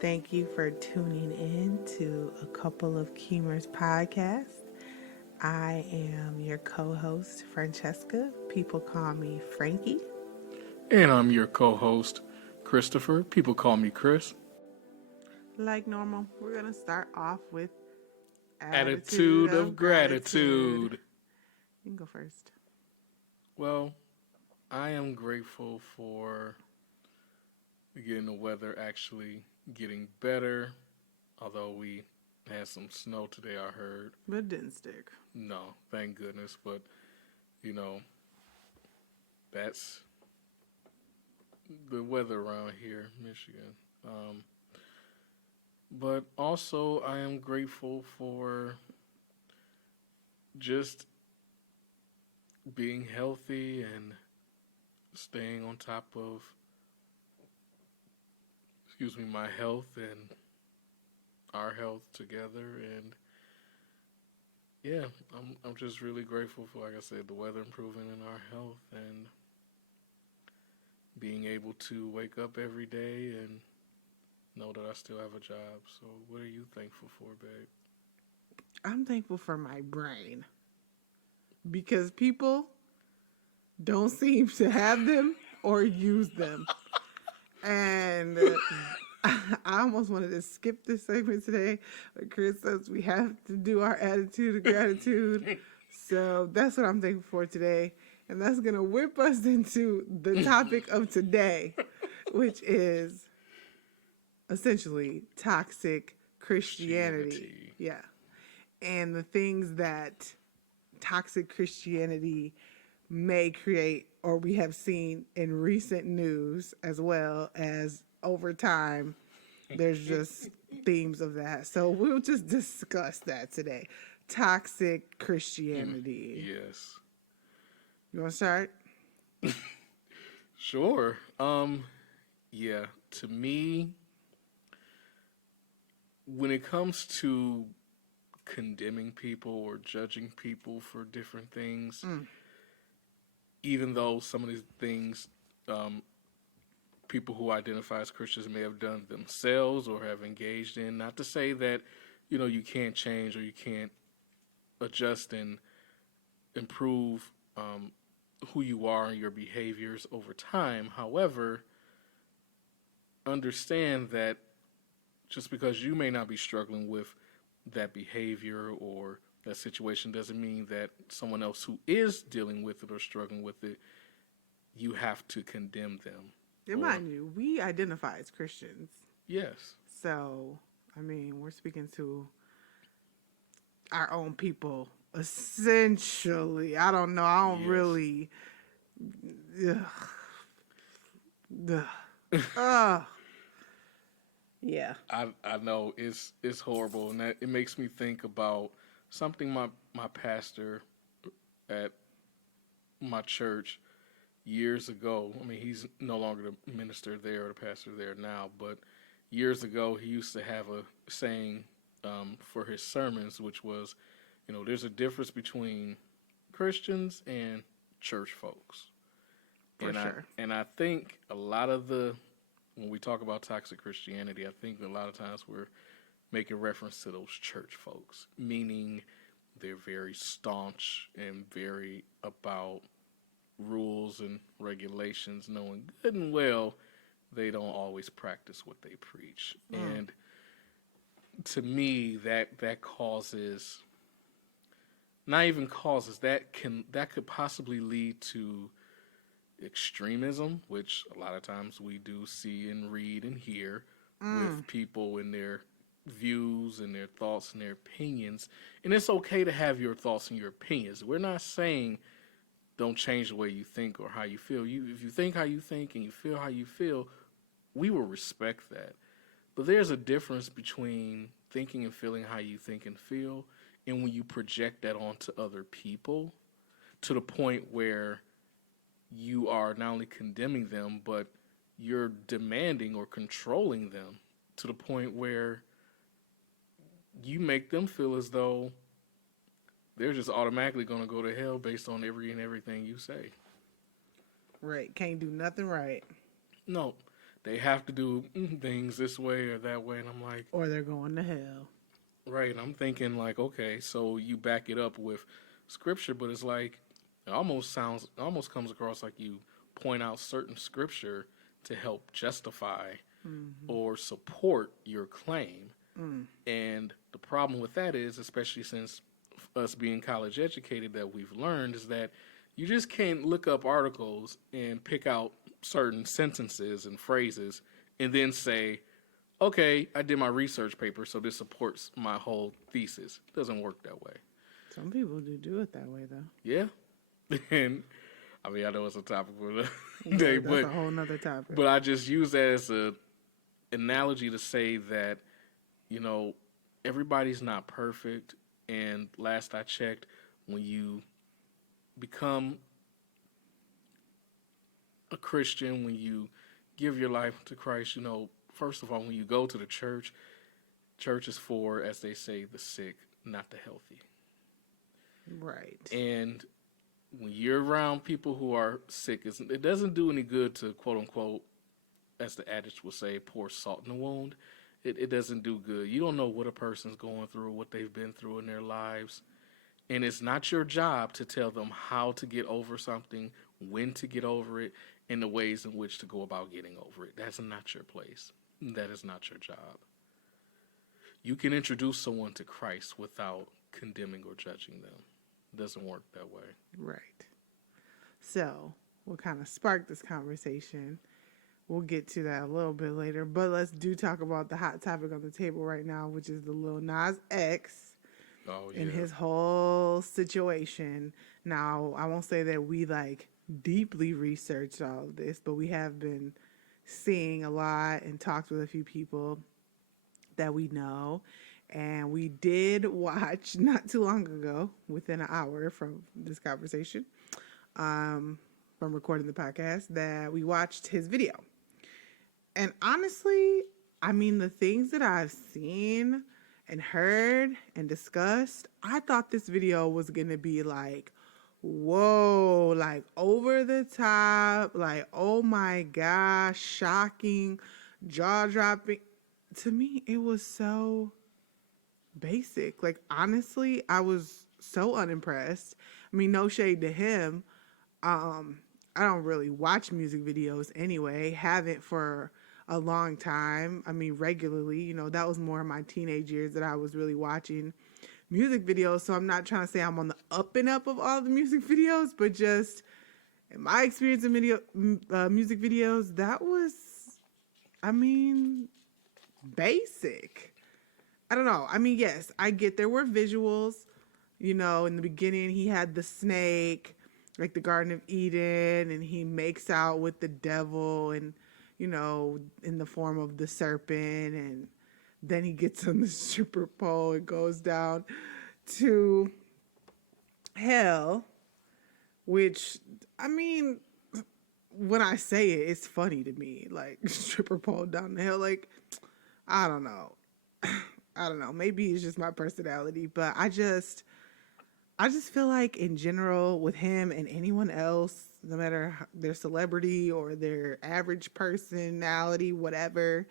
Thank you for tuning in to a couple of Keemers podcasts. I am your co-host, Francesca. People call me Frankie. And I'm your co-host, Christopher. People call me Chris. Like normal, we're going to start off with attitude Attitude of of gratitude. gratitude. You can go first. Well, I am grateful for getting the weather actually getting better. Although we had some snow today, I heard. But it didn't stick. No, thank goodness. But, you know, that's the weather around here, Michigan. But also, I am grateful for just being healthy and staying on top of, my health and our health together. And yeah, I'm just really grateful for, like I said, the weather improving and our health and being able to wake up every day and know that I still have a job. So, what are you thankful for, babe? I'm thankful for my brain because people don't seem to have them or use them. And I almost wanted to skip this segment today, but Chris says we have to do our attitude of gratitude. So that's what I'm thankful for today. And that's going to whip us into the topic of today, which is essentially toxic Christianity. Yeah. And the things that toxic Christianity may create, or we have seen in recent news, as well as over time. There's just themes of that. So we'll just discuss that today. Toxic Christianity. Yes. You want to start? Sure. Yeah, to me, when it comes to condemning people or judging people for different things, even though some of these things people who identify as Christians may have done themselves or have engaged in, not to say that, you can't change or you can't adjust and improve who you are and your behaviors over time. However, understand that just because you may not be struggling with that behavior or that situation doesn't mean that someone else who is dealing with it or struggling with it, you have to condemn them. And mind you, we identify as Christians. Yes. So, I mean, we're speaking to our own people, essentially. I don't know. I don't Yes. really. Ugh. Yeah. I know it's horrible, and that it makes me think about something my pastor at my church years ago. I mean, he's no longer the minister there or the pastor there now, but years ago he used to have a saying for his sermons, which was, there's a difference between Christians and church folks. For sure. I think a lot of when we talk about toxic Christianity, I think a lot of times we're making reference to those church folks, meaning they're very staunch and very about rules and regulations, knowing good and well they don't always practice what they preach. And to me, that causes, not even causes, that could possibly lead to extremism, which a lot of times we do see and read and hear with people and their views and their thoughts and their opinions. And it's okay to have your thoughts and your opinions. We're not saying don't change the way you think or how you feel. If you think how you think and you feel how you feel, we will respect that. But there's a difference between thinking and feeling how you think and feel and when you project that onto other people to the point where you are not only condemning them, but you're demanding or controlling them to the point where you make them feel as though they're just automatically going to go to hell based on everything you say. Right. Can't do nothing right. No. they have to do things this way or that way, and I'm like, Or they're going to hell. right. And I'm thinking like, okay, so you back it up with scripture, but it's like it almost comes across like you point out certain scripture to help justify or support your claim. And the problem with that is, especially since us being college educated, that we've learned is that you just can't look up articles and pick out certain sentences and phrases and then say, okay, I did my research paper, so this supports my whole thesis. It doesn't work that way. Some people do it that way, though. Yeah. And I mean, I know it's a topic for the Yeah, day, that's a whole nother topic. but I just use that as an analogy to say that, everybody's not perfect. And last I checked, when you become a Christian, when you give your life to Christ, first of all, when you go to the church, church is for, as they say, the sick, not the healthy. Right. And when you're around people who are sick, it doesn't do any good to, quote unquote, as the adage will say, pour salt in the wound. It doesn't do good. You don't know what a person's going through, what they've been through in their lives. And it's not your job to tell them how to get over something, when to get over it, and the ways in which to go about getting over it. That's not your place. That is not your job. You can introduce someone to Christ without condemning or judging them. It doesn't work that way. Right. So, what kind of sparked this conversation? We'll get to that a little bit later, but let's talk about the hot topic on the table right now, which is the Lil Nas X and his whole situation. Now, I won't say that we deeply researched all of this, but we have been seeing a lot and talked with a few people that we know. And we did watch not too long ago, within an hour from this conversation, from recording the podcast, that we watched his video. And honestly, I mean, the things that I've seen and heard and discussed, I thought this video was going to be whoa, over the top, oh my gosh, shocking, jaw-dropping. To me, it was so basic. Honestly, I was so unimpressed. I mean, no shade to him. I don't really watch music videos anyway. Haven't for a long time. I mean, regularly. That was more in my teenage years that I was really watching music videos. So I'm not trying to say I'm on the up and up of all the music videos, but just in my experience in music videos, that was, basic. I don't know. I mean, yes, I get there were visuals. In the beginning, he had the snake, the Garden of Eden, and he makes out with the devil and, in the form of the serpent. And then he gets on the stripper pole and goes down to hell, which, when I say it, it's funny to me. Stripper pole down the hell. I don't know. I don't know. Maybe it's just my personality, but I just feel like in general with him and anyone else, no matter their celebrity or their average personality, whatever,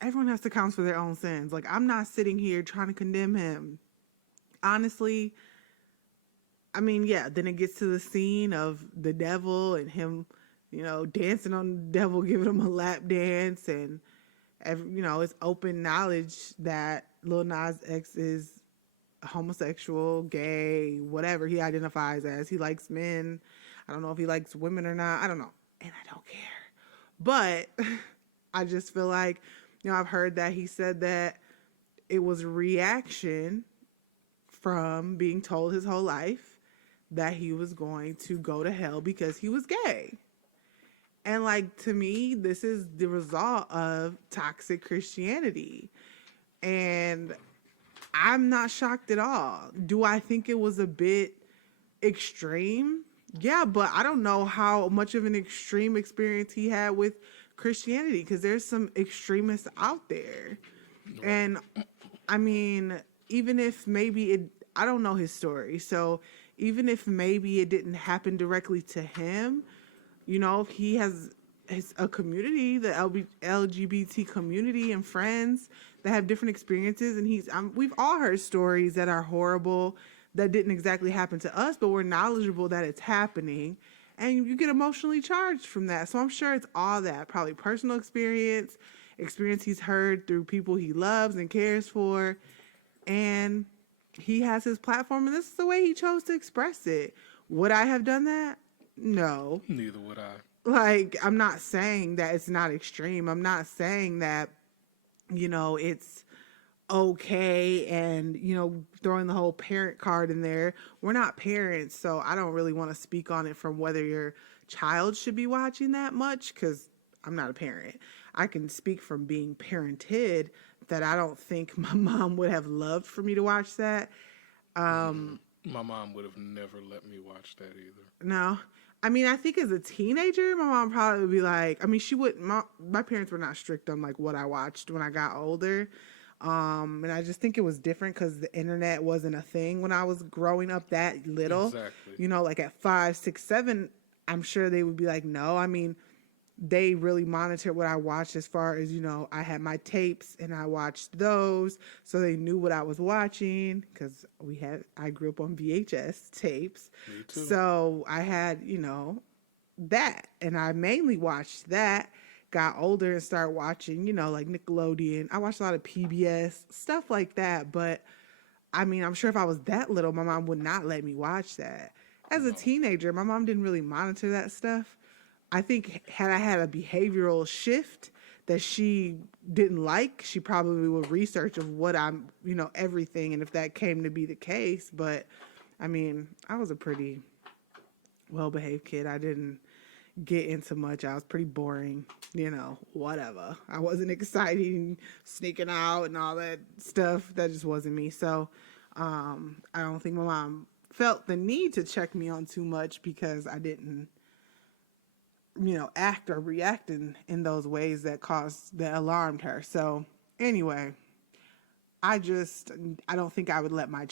everyone has to count for their own sins. I'm not sitting here trying to condemn him. Honestly, yeah, then it gets to the scene of the devil and him, dancing on the devil, giving him a lap dance, and it's open knowledge that Lil Nas X is homosexual, gay, whatever he identifies as. He likes men. I don't know if he likes women or not. I don't know. And I don't care. But I just feel like, I've heard that he said that it was a reaction from being told his whole life that he was going to go to hell because he was gay. And to me, this is the result of toxic Christianity. And I'm not shocked at all. Do I think it was a bit extreme? Yeah, but I don't know how much of an extreme experience he had with Christianity, because there's some extremists out there. And even if maybe I don't know his story. So even if maybe it didn't happen directly to him, he has it's a community, the LGBT community and friends that have different experiences. And we've all heard stories that are horrible, that didn't exactly happen to us, but we're knowledgeable that it's happening. And you get emotionally charged from that. So I'm sure it's all that, probably personal experience he's heard through people he loves and cares for. And he has his platform, and this is the way he chose to express it. Would I have done that? No. Neither would I. Like, I'm not saying that it's not extreme. I'm not saying that, it's okay and, throwing the whole parent card in there. We're not parents, so I don't really want to speak on it from whether your child should be watching that much, because I'm not a parent. I can speak from being parented that I don't think my mom would have loved for me to watch that. My mom would have never let me watch that either. No. I mean, I think as a teenager, my mom probably would be like, I mean, she wouldn't, my parents were not strict on like what I watched when I got older. And I just think it was different because the internet wasn't a thing when I was growing up that little. Exactly. Like at 5, 6, 7, I'm sure they would be like, no. I mean, they really monitored what I watched as far as, I had my tapes and I watched those. So they knew what I was watching because I grew up on VHS tapes. Me too. So I had, that. And I mainly watched that. Got older and started watching, like Nickelodeon. I watched a lot of PBS, stuff like that. But I mean, I'm sure if I was that little, my mom would not let me watch that. As a teenager, my mom didn't really monitor that stuff. I think had I had a behavioral shift that she didn't like, she probably would research of what I'm, everything. And if that came to be the case, but I mean, I was a pretty well-behaved kid. I didn't get into much. I was pretty boring, whatever. I wasn't exciting, sneaking out and all that stuff. That just wasn't me. So, I don't think my mom felt the need to check me on too much because I didn't, act or react in those ways that alarmed her. So anyway, I don't think I would let my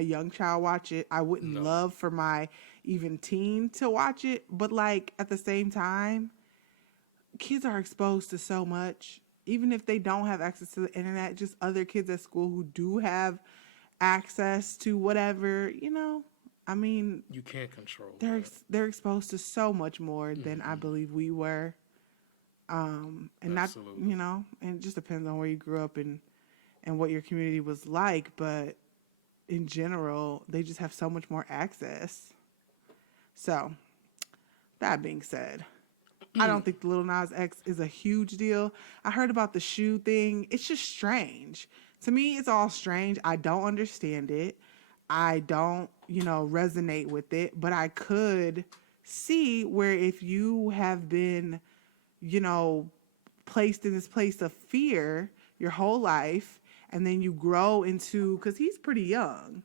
young child watch it. I wouldn't love for my even teen to watch it. But like at the same time, kids are exposed to so much. Even if they don't have access to the internet, just other kids at school who do have access to whatever, I mean, you can't control they're exposed to so much more than I believe we were. And Absolutely. not, and it just depends on where you grew up and what your community was like. But in general, they just have so much more access. So that being said, I don't think the Lil Nas X is a huge deal. I heard about the shoe thing. It's just strange. To me, it's all strange. I don't understand it. I don't, resonate with it, but I could see where if you have been, placed in this place of fear your whole life, and then you grow into, because he's pretty young.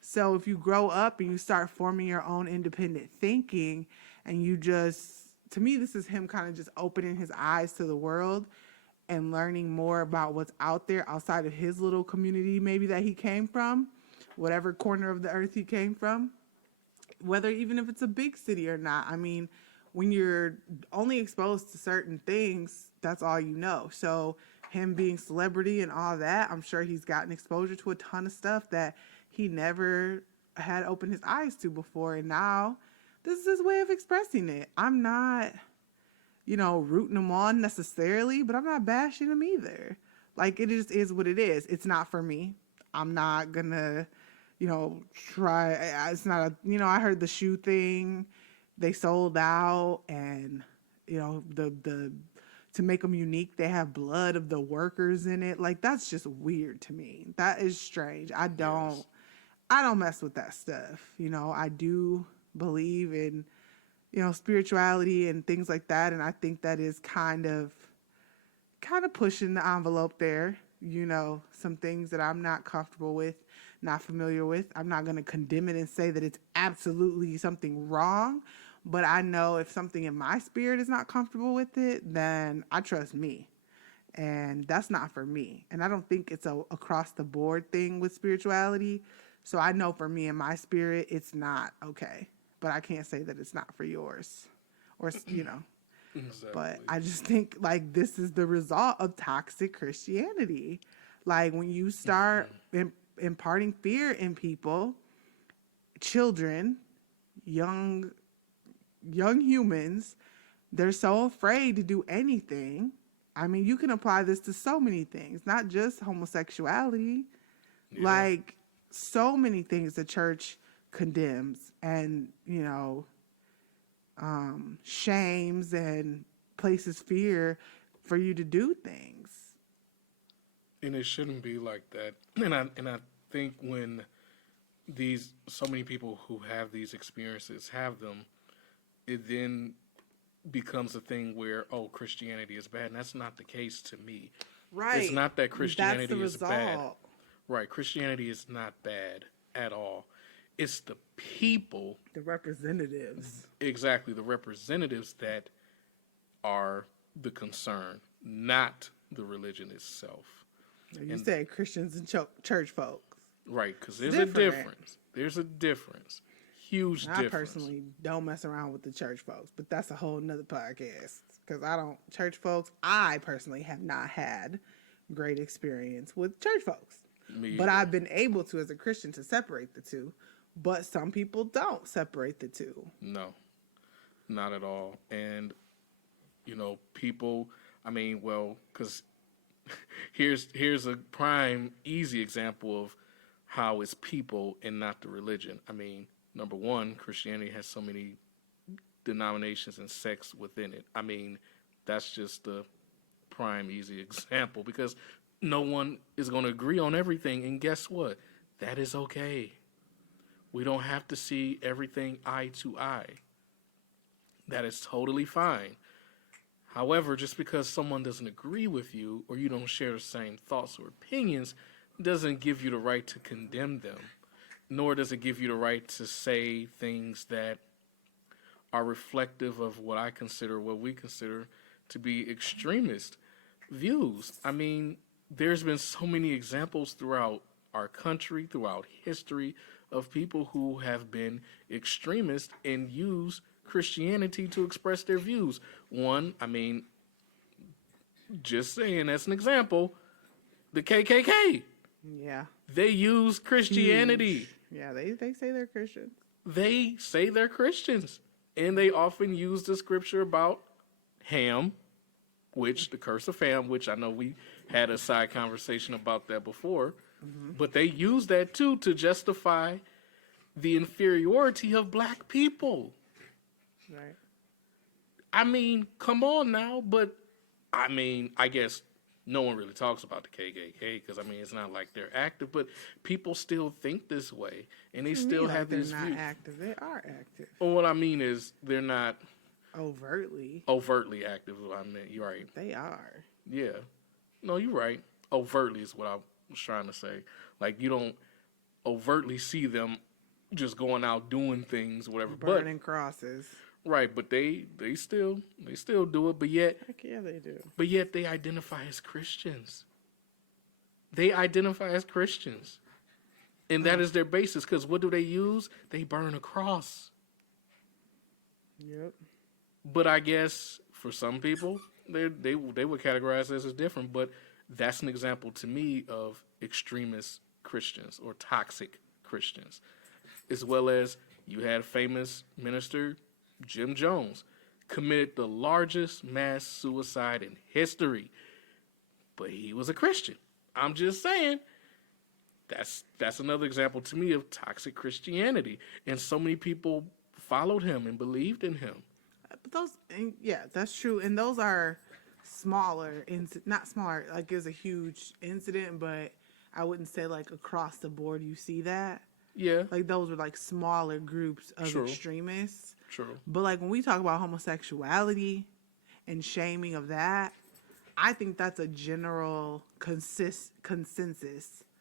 So if you grow up and you start forming your own independent thinking, and to me, this is him kind of just opening his eyes to the world and learning more about what's out there outside of his little community, maybe that he came from, whatever corner of the earth he came from, whether even if it's a big city or not. I mean, when you're only exposed to certain things, that's all you know. So him being celebrity and all that, I'm sure he's gotten exposure to a ton of stuff that he never had opened his eyes to before. And now this is his way of expressing it. I'm not, rooting him on necessarily, but I'm not bashing him either. Like, it just is what it is. It's not for me. I'm not gonna, try. It's not I heard the shoe thing. They sold out, and, the to make them unique, they have blood of the workers in it. Like, that's just weird to me. That is strange. I don't mess with that stuff. I do believe in, spirituality and things like that. And I think that is kind of pushing the envelope there. Some things that I'm not comfortable with, not familiar with. I'm not going to condemn it and say that it's absolutely something wrong. But I know if something in my spirit is not comfortable with it, then I trust me. And that's not for me. And I don't think it's a across the board thing with spirituality. So I know for me and my spirit, it's not okay. But I can't say that it's not for yours. Or, Exactly. But I just think like this is the result of toxic Christianity. Like when you start imparting fear in people, children, young humans, they're so afraid to do anything. I mean, you can apply this to so many things, not just homosexuality. Yeah. Like so many things the church condemns and, shames and places fear for you to do things. And it shouldn't be like that. And I think when these so many people who have these experiences have them, it then becomes a thing where, oh, Christianity is bad. And that's not the case to me. Right. It's not that Christianity That's the is bad. result. Right. Christianity is not bad at all. It's the people, The representatives. exactly, the representatives that are the concern, not the religion itself. You And- say Christians and church folks. Right, because there's different. a difference. There's a difference. Huge I difference. personally don't mess around with the church folks, but that's a whole nother podcast. Because church folks, I personally have not had great experience with church folks. Me But either. I've been able to, as a Christian, to separate the two. But some people don't separate the two. No, not at all. And, people, because here's a prime, easy example of how it's people and not the religion. I mean, number one, Christianity has so many denominations and sects within it. I mean, that's just the prime, easy example because no one is going to agree on everything. And guess what? That is okay. We don't have to see everything eye to eye. That is totally fine. However, just because someone doesn't agree with you or you don't share the same thoughts or opinions doesn't give you the right to condemn them, nor does it give you the right to say things that are reflective of what we consider to be extremist views. I mean, there's been so many examples throughout our country, throughout history, of people who have been extremists and use Christianity to express their views. One, just saying, as an example, the KKK. Yeah. They use Christianity. Huge. Yeah, they say they're Christians. They say they're Christians. And they often use the scripture about Ham, which, the curse of Ham, which I know we had a side conversation about that before. Mm-hmm. But they use that too to justify the inferiority of black people. Right. I mean, come on now. But, I guess no one really talks about the KKK because, it's not like they're active. But people still think this way. And they still have these they're views. not active. They are active. Well, what I mean is they're not overtly active. You're right. They are. Yeah. No, you're right. Overtly is what I was trying to say. Like, you don't overtly see them just going out doing things, whatever. Burning crosses. Right, but they still do it, but yet Heck yeah, they do. But yet they identify as Christians. They identify as Christians. And that is their basis, because what do they use? They burn a cross. Yep. But I guess for some people, they would categorize this as different. But that's an example to me of extremist Christians or toxic Christians. As well as you had famous minister Jim Jones committed the largest mass suicide in history. But he was a Christian. I'm just saying. That's another example to me of toxic Christianity. And so many people followed him and believed in him. But that's true. And those are smaller, not smaller, like it was a huge incident, but I wouldn't say like across the board you see that. Yeah. Like those were like smaller groups of extremists. True. But like when we talk about homosexuality and shaming of that, I think that's a general consensus.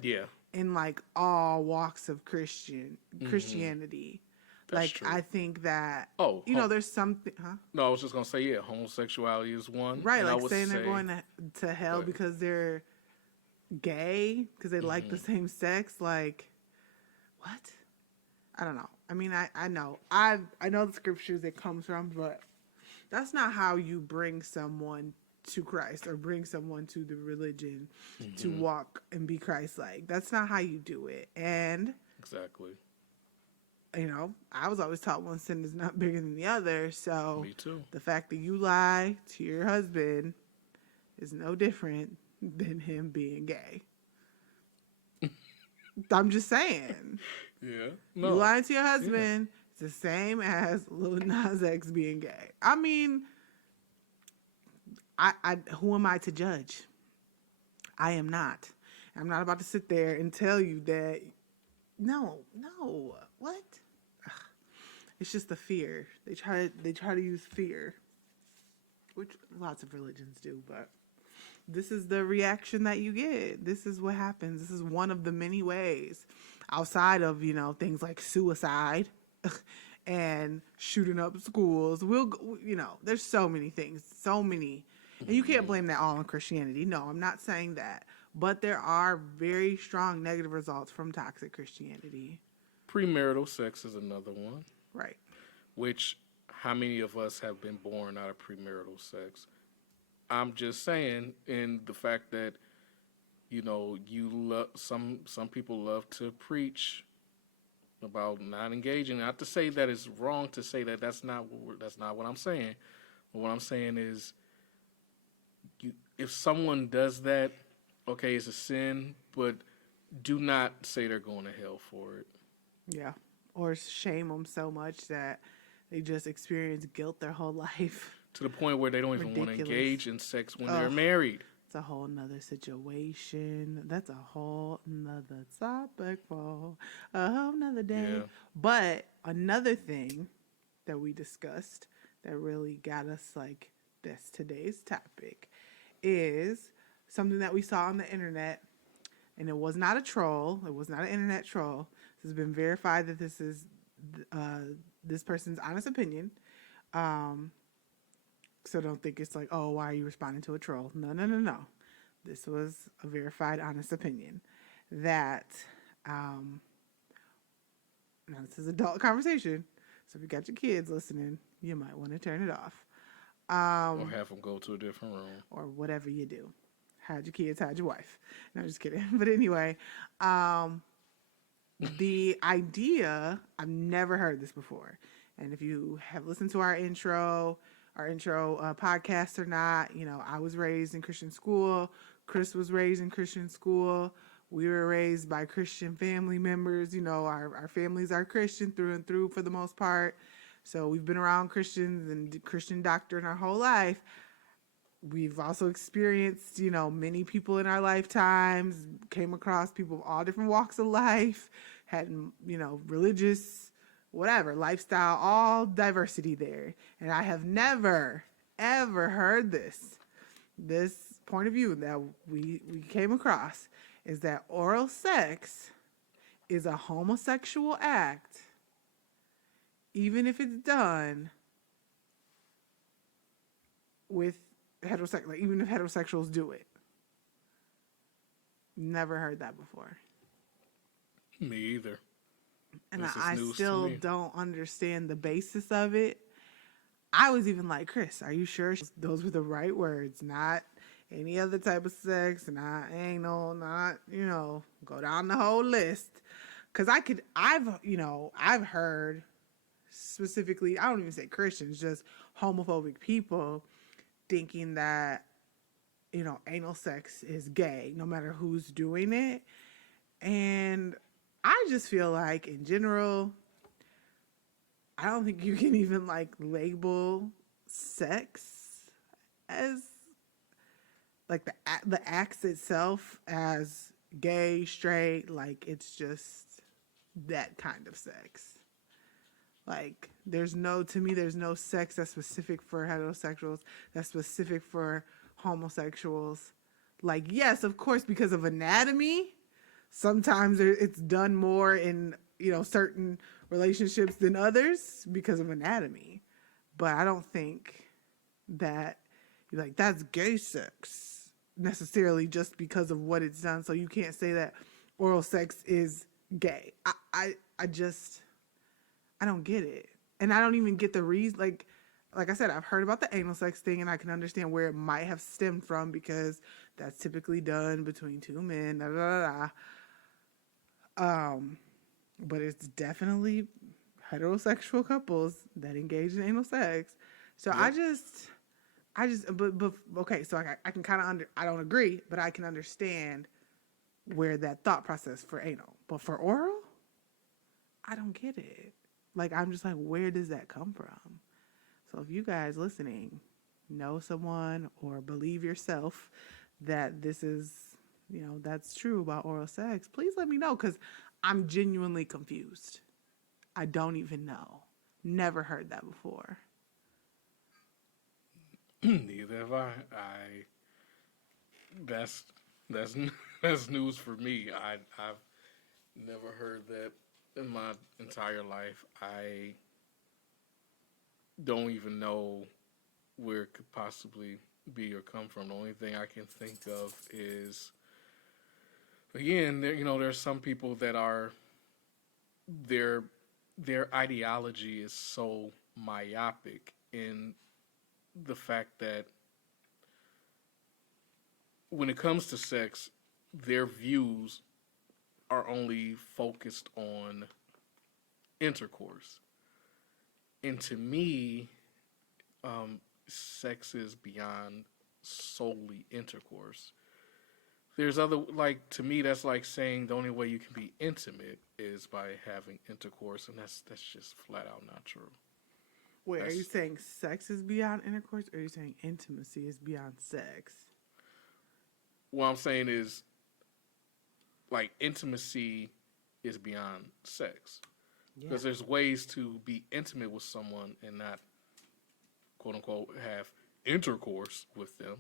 Yeah. In like all walks of Christianity. That's like true. I think that there's something, huh? No, I was just gonna say homosexuality is one. Right, like saying they're going to hell because they're gay, because they like the same sex. Like, what? I don't know. I mean, I know the scriptures it comes from, but That's not how you bring someone to Christ or bring someone to the religion to Mm-hmm. walk and be Christ-like. That's not how you do it. And Exactly. I was always taught one sin is not bigger than the other. So Me too. the fact that you lie to your husband is no different than him being gay. I'm just saying. Yeah. You No. lying to your husband, it's the same as Lil Nas X being gay. I mean, I who am I to judge? I am not. I'm not about to sit there and tell you that. No, what? Ugh. It's just the fear. They try to use fear, which lots of religions do, but this is the reaction that you get. This is what happens. This is one of the many ways outside of, things like suicide and shooting up schools. There's so many things, so many. And you can't blame that all on Christianity. No, I'm not saying that. But there are very strong negative results from toxic Christianity. Premarital sex is another one. Right. Which, how many of us have been born out of premarital sex? I'm just saying, in the fact that, some people love to preach about not engaging. Not to say that it's wrong to say that. That's not what I'm saying. But what I'm saying is, if someone does that, okay, it's a sin, but do not say they're going to hell for it. Yeah. Or shame them so much that they just experience guilt their whole life. To the point where they don't even want to engage in sex when they're married. It's a whole nother situation. That's a whole nother topic for a whole nother day. Yeah. But another thing that we discussed that really got us like this today's topic is something that we saw on the internet, and it was not a troll. It was not an internet troll. This has been verified that this is this person's honest opinion. So don't think it's like, oh, why are you responding to a troll? No. This was a verified, honest opinion that, now this is adult conversation. So if you got your kids listening, you might want to turn it off. Or have them go to a different room. Or whatever you do. Hide your kids, hide your wife. No, just kidding. But anyway, the idea, I've never heard this before. And if you have listened to our intro podcast or not, I was raised in Christian school. Chris was raised in Christian school. We were raised by Christian family members. Our families are Christian through and through for the most part. So we've been around Christians and Christian doctrine our whole life. We've also experienced, many people in our lifetimes, came across people of all different walks of life, had, religious, whatever, lifestyle, all diversity there. And I have never, ever heard this point of view that we came across is that oral sex is a homosexual act, even if it's done with heterosexual, like even if heterosexuals do it. Never heard that before. Me either. And I still don't understand the basis of it. I was even like, Chris, are you sure those were the right words? Not any other type of sex, not anal, not, go down the whole list. Because I've heard specifically, I don't even say Christians, just homophobic people thinking that, anal sex is gay, no matter who's doing it. And I just feel like, in general, I don't think you can even, label sex as, the acts itself as gay, straight, it's just that kind of sex. There's no sex that's specific for heterosexuals, that's specific for homosexuals. Yes, of course, because of anatomy, sometimes it's done more in, certain relationships than others because of anatomy. But I don't think that you're that's gay sex necessarily just because of what it's done. So you can't say that oral sex is gay. I don't get it. And I don't even get the reason, like I said, I've heard about the anal sex thing, and I can understand where it might have stemmed from because that's typically done between two men. Da, da, da, da. But it's definitely heterosexual couples that engage in anal sex. So Yep. but okay. So I can kind of I don't agree, but I can understand where that thought process for anal, but for oral, I don't get it. Like, I'm just like, where does that come from? So if you guys listening know someone or believe yourself that this is, that's true about oral sex, please let me know, because I'm genuinely confused. I don't even know. Never heard that before. Neither have I. That's that's that's news for me. I've never heard that in my entire life. I don't even know where it could possibly be or come from. The only thing I can think of is, again, there's some people that are their their ideology is so myopic in the fact that when it comes to sex, their views are only focused on intercourse. And to me, sex is beyond solely intercourse. There's other, like, to me, that's like saying the only way you can be intimate is by having intercourse, and that's just flat out not true. Wait, are you That's saying sex is beyond intercourse, or are you saying intimacy is beyond sex? what I'm saying is, like, intimacy is beyond sex. Yeah. Because there's ways to be intimate with someone and not, quote unquote, have intercourse with them.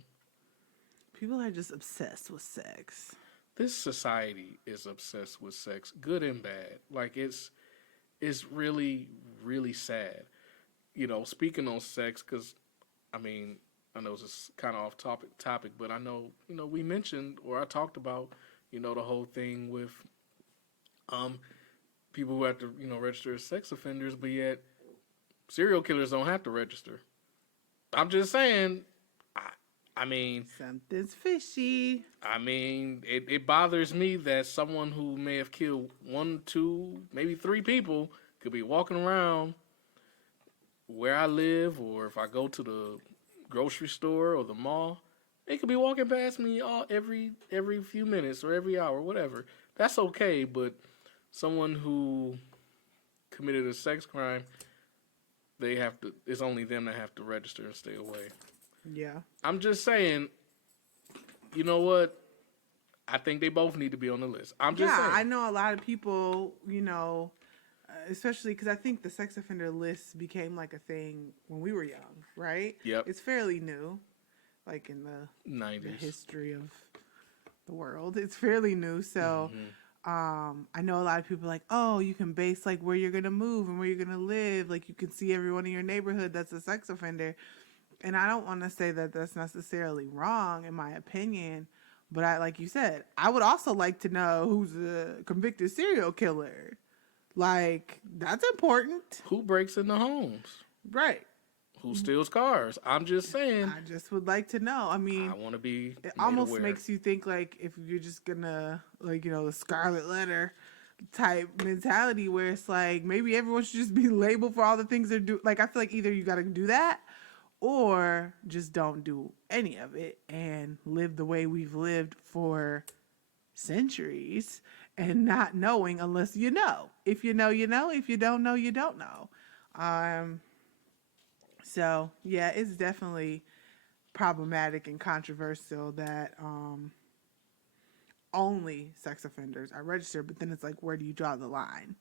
People are just obsessed with sex. This society is obsessed with sex, good and bad. Like, it's really, really sad. Speaking on sex, because, I mean, I know this is kind of off topic, but I know, we mentioned, or I talked about, the whole thing with people who have to, register as sex offenders, but yet serial killers don't have to register. I'm just saying, I mean, Something's fishy. it bothers me that someone who may have killed 1, 2, maybe 3 people could be walking around where I live, or if I go to the grocery store or the mall, they could be walking past me every few minutes or every hour, whatever. That's okay, but someone who committed a sex crime, it's only them that have to register and stay away. Yeah. I'm just saying, you know what? I think they both need to be on the list. I'm just saying. I know a lot of people, especially because I think the sex offender list became like a thing when we were young, right? Yep. It's fairly new, like in the 90s. history of the world. It's fairly new. So I know a lot of people are like, oh, you can base like where you're going to move and where you're going to live. Like you can see everyone in your neighborhood that's a sex offender. And I don't want to say that that's necessarily wrong in my opinion. But like you said, I would also like to know who's a convicted serial killer. Like, that's important. Who breaks into homes? Right. Who steals cars? I'm just saying. I just would like to know. I mean, I want to be it made almost aware. makes you think like if you're just gonna like, the scarlet letter type mentality where it's like maybe everyone should just be labeled for all the things they're doing. Like, I feel like either you got to do that or just don't do any of it and live the way we've lived for centuries and not knowing unless you know. If you know, you know. If you don't know, you don't know. So, yeah, it's definitely problematic and controversial that only sex offenders are registered, but then it's like, where do you draw the line?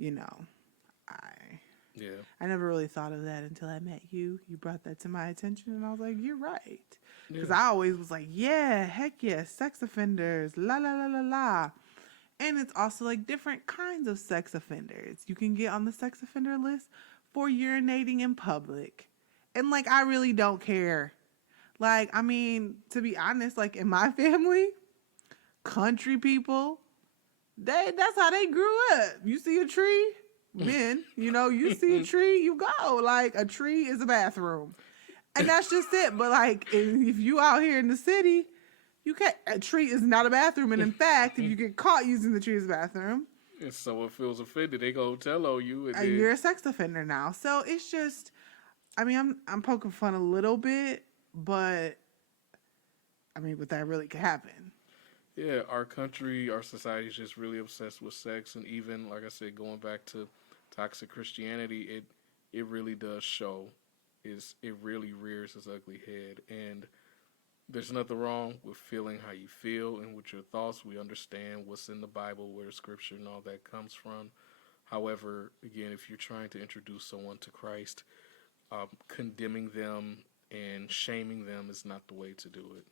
I never really thought of that until I met you. You brought that to my attention, and I was like, you're right. Because I always was like, yeah, heck yeah, sex offenders, la, la, la, la, la. And it's also like different kinds of sex offenders. You can get on the sex offender list for urinating in public. And like, I really don't care. Like, I mean, to be honest, like in my family, country people, that's how they grew up. You see a tree, men, you see a tree, you go. Like, a tree is a bathroom. And that's just it. But, like, if you out here in the city, you can't. A tree is not a bathroom. And in fact, if you get caught using the tree as a bathroom, If someone feels offended, they gonna tell on you, and you're a sex offender now. So it's just, I mean, I'm poking fun a little bit, but I mean, but that really could happen. yeah, our country, our society is just really obsessed with sex, and even like I said, going back to toxic Christianity, it really does show. It really rears its ugly head, and there's nothing wrong with feeling how you feel and with your thoughts. We understand what's in the Bible, where the scripture and all that comes from. However, again, if you're trying to introduce someone to Christ, condemning them and shaming them is not the way to do it.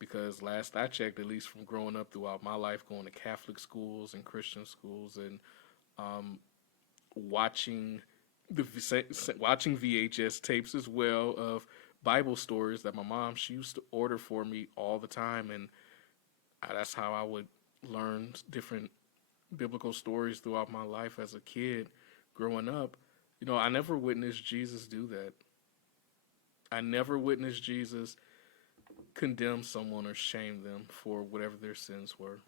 Because last I checked, at least from growing up throughout my life, going to Catholic schools and Christian schools, and um, watching watching VHS tapes as well of Bible stories that my mom, she used to order for me all the time, and that's how I would learn different biblical stories throughout my life as a kid growing up. I never witnessed Jesus do that. I never witnessed Jesus condemn someone or shame them for whatever their sins were.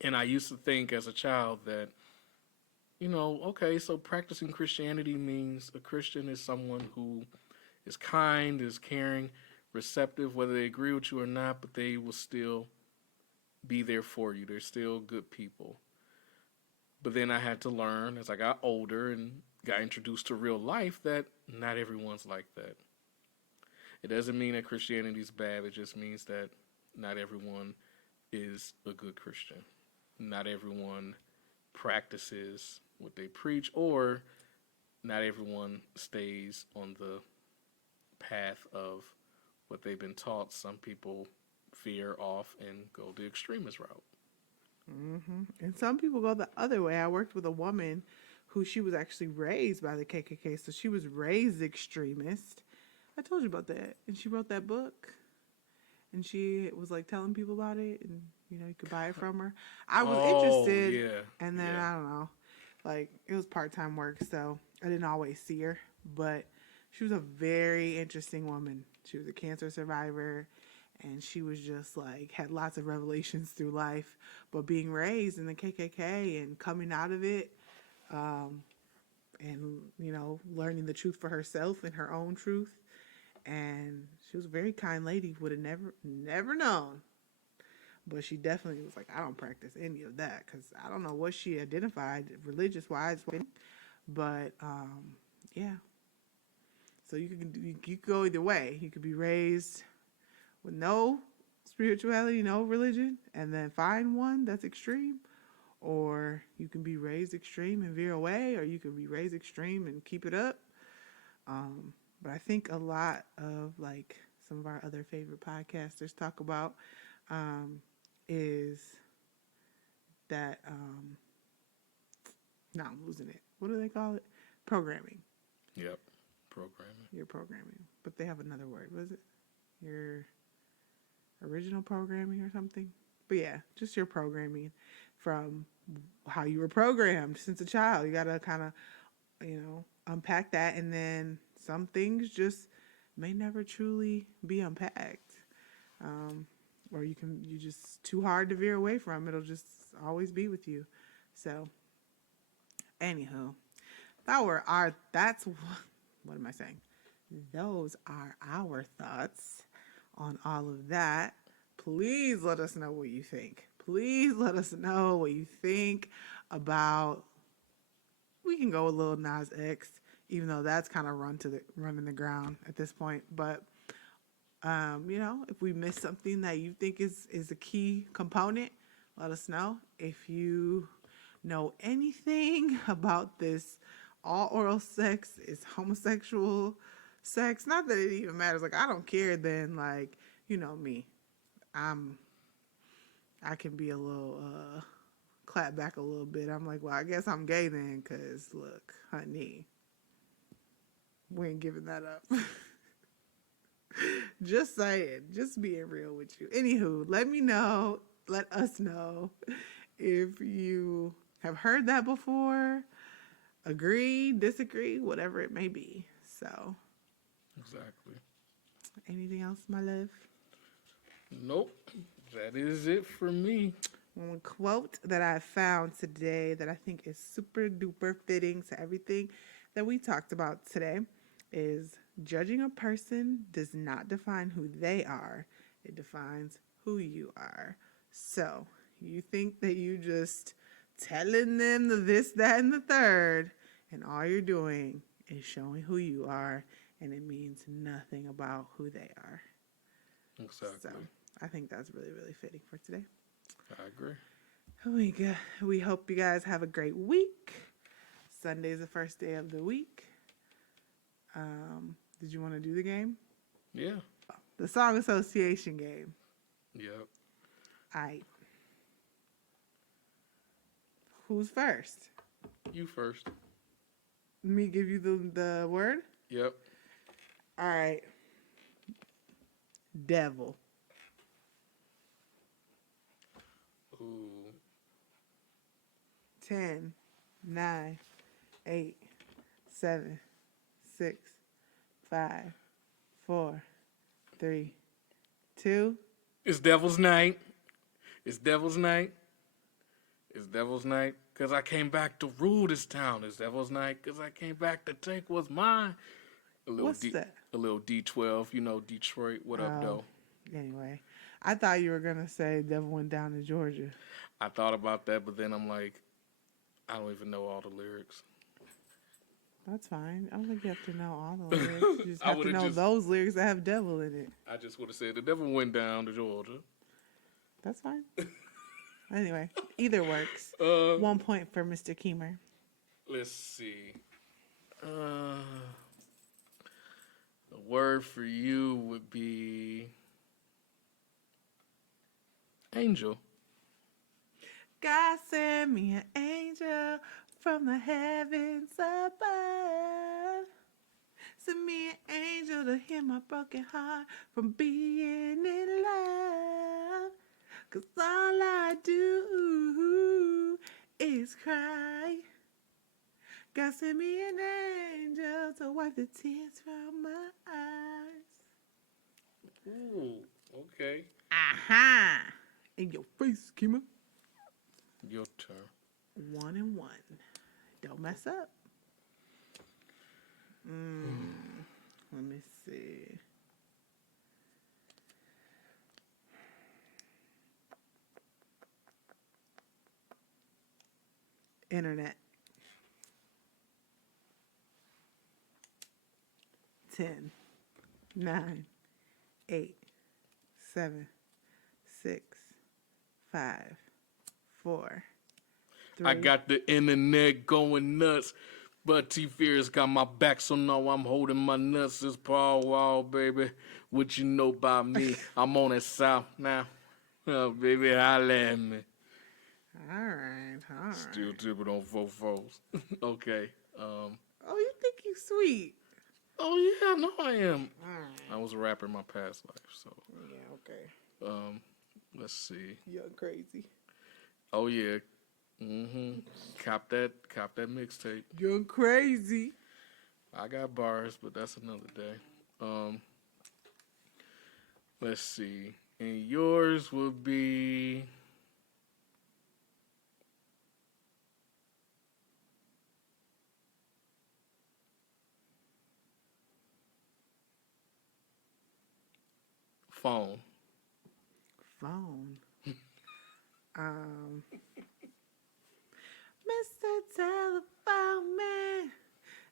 And I used to think as a child that, okay, so practicing Christianity means a Christian is someone who is kind, is caring, receptive, whether they agree with you or not, but they will still be there for you. They're still good people. But then I had to learn as I got older and got introduced to real life that not everyone's like that. It doesn't mean that Christianity is bad. It just means that not everyone is a good Christian. Not everyone practices what they preach, or not everyone stays on the path of what they've been taught. Some people veer off and go the extremist route. And some people go the other way. I worked with a woman who she was actually raised by the KKK, so she was raised extremist. I told you about that. And she wrote that book. And she was like telling people about it, and you could buy it from her. I was interested. Yeah. And then I don't know. Like, it was part-time work, so I didn't always see her, but she was a very interesting woman. She was a cancer survivor, and she was just like had lots of revelations through life, but being raised in the KKK and coming out of it, and learning the truth for herself and her own truth. And she was a very kind lady. Would have never known. But she definitely was like, I don't practice any of that, because I don't know what she identified religious-wise. But, yeah. So you could go either way. You could be raised with no spirituality, no religion, and then find one that's extreme. Or you can be raised extreme and veer away, or you can be raised extreme and keep it up. But I think a lot of, like, some of our other favorite podcasters talk about is that, no, I'm losing it. What do they call it? Programming. Yep, programming. Your programming. But they have another word. What is it? Your original programming or something? But yeah, just your programming from how you were programmed since a child. You got to kind of, unpack that, and then some things just may never truly be unpacked. Or you just too hard to veer away from. It'll just always be with you. So, anywho, what am I saying? Those are our thoughts on all of that. Please let us know what you think. Please let us know what you think about, we can go with Lil Nas X, even though that's kind of running the ground at this point. But, if we missed something that you think is a key component, let us know. If you know anything about this, all oral sex is homosexual sex, not that it even matters. Like, I don't care then, like, me. I can be a little, clap back a little bit. I'm like, well, I guess I'm gay then, because look, honey, we ain't giving that up. Just saying, just being real with you. Anywho, let us know if you have heard that before, agree, disagree, whatever it may be. So, Exactly. anything else, my love? Nope. That is it for me. One quote that I found today that I think is super duper fitting to everything that we talked about today is judging a person does not define who they are, it defines who you are. So, you think that you just telling them the this, that, and the third, and all you're doing is showing who you are, and it means nothing about who they are. Exactly. So, I think that's really, really fitting for today. I agree. We hope you guys have a great week. Sunday's the first day of the week. Did you want to do the game? Yeah. The song association game. Yep. All right. Who's first? You first. Me give you the word? Yep. All right. Devil. Ooh. 10, 9, 8, 7, 6, 5, 4, 3, 2. It's Devil's Night. It's Devil's Night. It's Devil's Night because I came back to rule this town. It's Devil's Night because I came back to take what's mine. What's that? A little D12, you know, Detroit. What up, though? Anyway, I thought you were going to say Devil Went Down to Georgia. I thought about that, but then I'm like, I don't even know all the lyrics. That's fine. I don't think you have to know all the lyrics. You just I have to would've know just- those lyrics that have devil in it. I just would have said the devil went down to Georgia. That's fine. Anyway, either works. 1 point for Mr. Keemer. Let's see. The word for you would be angel. God send me an angel from the heavens above. Send me an angel to heal my broken heart from being in love. 'Cause all I do is cry. God send me an angel to wipe the tears from my eyes. Ooh, okay. Aha! In your face, Kima. Your turn. 1 and 1. Don't mess up. Let me see. Internet. 10, 9, 8, 7, 6, 5, 4, 3. I got the internet going nuts, but T-Fear's got my back, so now I'm holding my nuts. It's Paul Wall, baby. What you know about me? I'm on that south now. Oh, baby, holla at me. All right. Still tipping on 4-4s. Okay. Oh, you think you sweet? Oh, yeah, I know I am. I was a rapper in my past life, so. Yeah, okay. Let's see. Young crazy. Oh, yeah. Mm-hmm. Cop that mixtape. Young crazy. I got bars, but that's another day. Let's see. And yours would be phone. Phone. Mr. Telephone Man,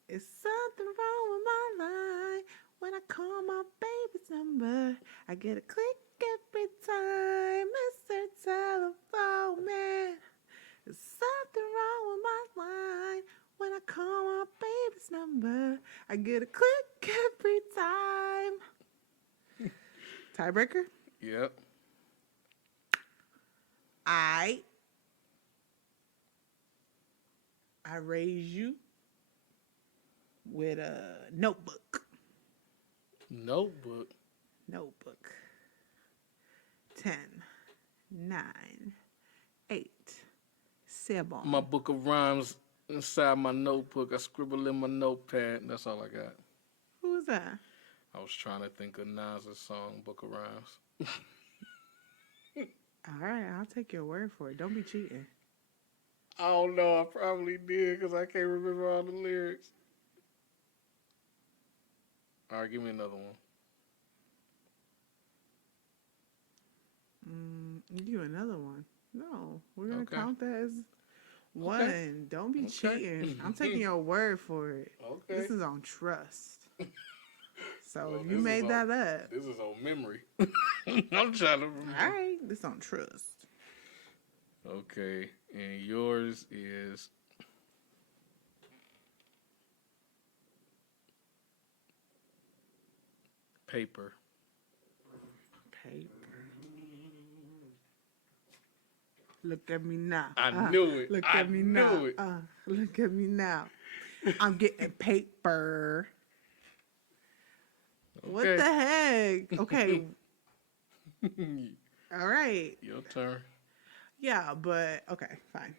is something wrong with my line? When I call my baby's number, I get a click every time. Mr. Telephone Man, is something wrong with my line? When I call my baby's number, I get a click every time. Tiebreaker? Yep. I raise you with a notebook. Notebook. 10, 9, 8, 7. My book of rhymes inside my notebook. I scribble in my notepad. That's all I got. Who is that? I was trying to think of Nas's song, Book of Rhymes. All right, I'll take your word for it. Don't be cheating. I don't know. I probably did because I can't remember all the lyrics. All right, give me another one. Give you another one. No, we're going to Okay. count that as one. Okay. Don't be Okay. cheating. I'm taking your word for it. Okay. This is on trust. So Well, if you this is made on- that up. This is on memory. I'm trying to remember. All right, this on trust. Okay, and yours is paper. Paper. Look at me now. I knew it. Look I at me knew now. it. Look at me now. I'm getting paper. What Okay. the heck? Okay. All right. Your turn. Yeah, but okay, fine.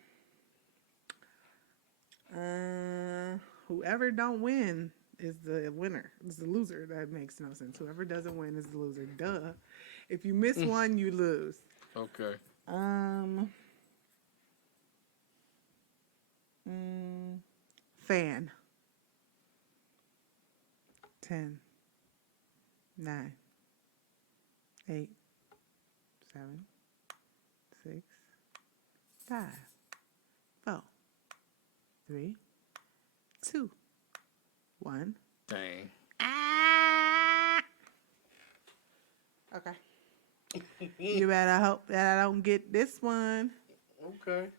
Whoever don't win is the winner. Is the loser. That makes no sense. Whoever doesn't win is the loser. Duh. If you miss one, you lose. Okay. Fan. 10, 9, 8, 7, 6, 5, 4, 3, 2, 1. Dang. Okay. You better hope that I don't get this one. Okay.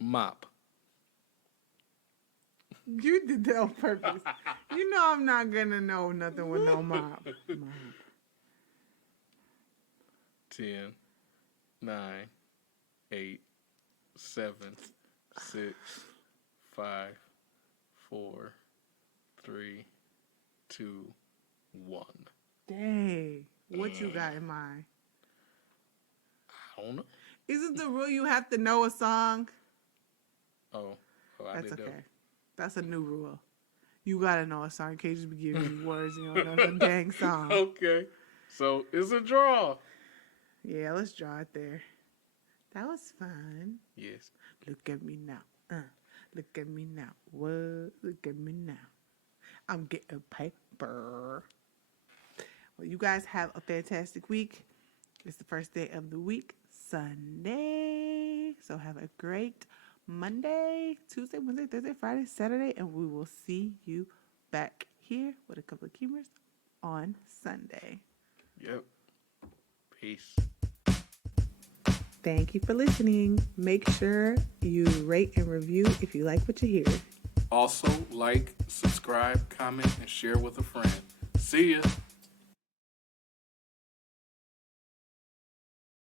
Mop. You did that on purpose. You know I'm not gonna know nothing with no mop. 10, 9, 8, 7, 6, 5, 4, 3, 2, 1. Dang. What you got in mind? I don't know. Is it the rule you have to know a song? Oh, I That's did okay. that. That's a new rule. You gotta know a song. You can't just be giving me words. You don't know the dang song. Okay. So it's a draw. Yeah, let's draw it there. That was fun. Yes. Look at me now. Look at me now. What? Look at me now. I'm getting paper. Well, you guys have a fantastic week. It's the first day of the week, Sunday. So have a great Monday, Tuesday, Wednesday, Thursday, Friday, Saturday, and we will see you back here with a couple of Keemers on Sunday. Yep. Peace. Thank you for listening. Make sure you rate and review if you like what you hear. Also, like, subscribe, comment, and share with a friend. See ya.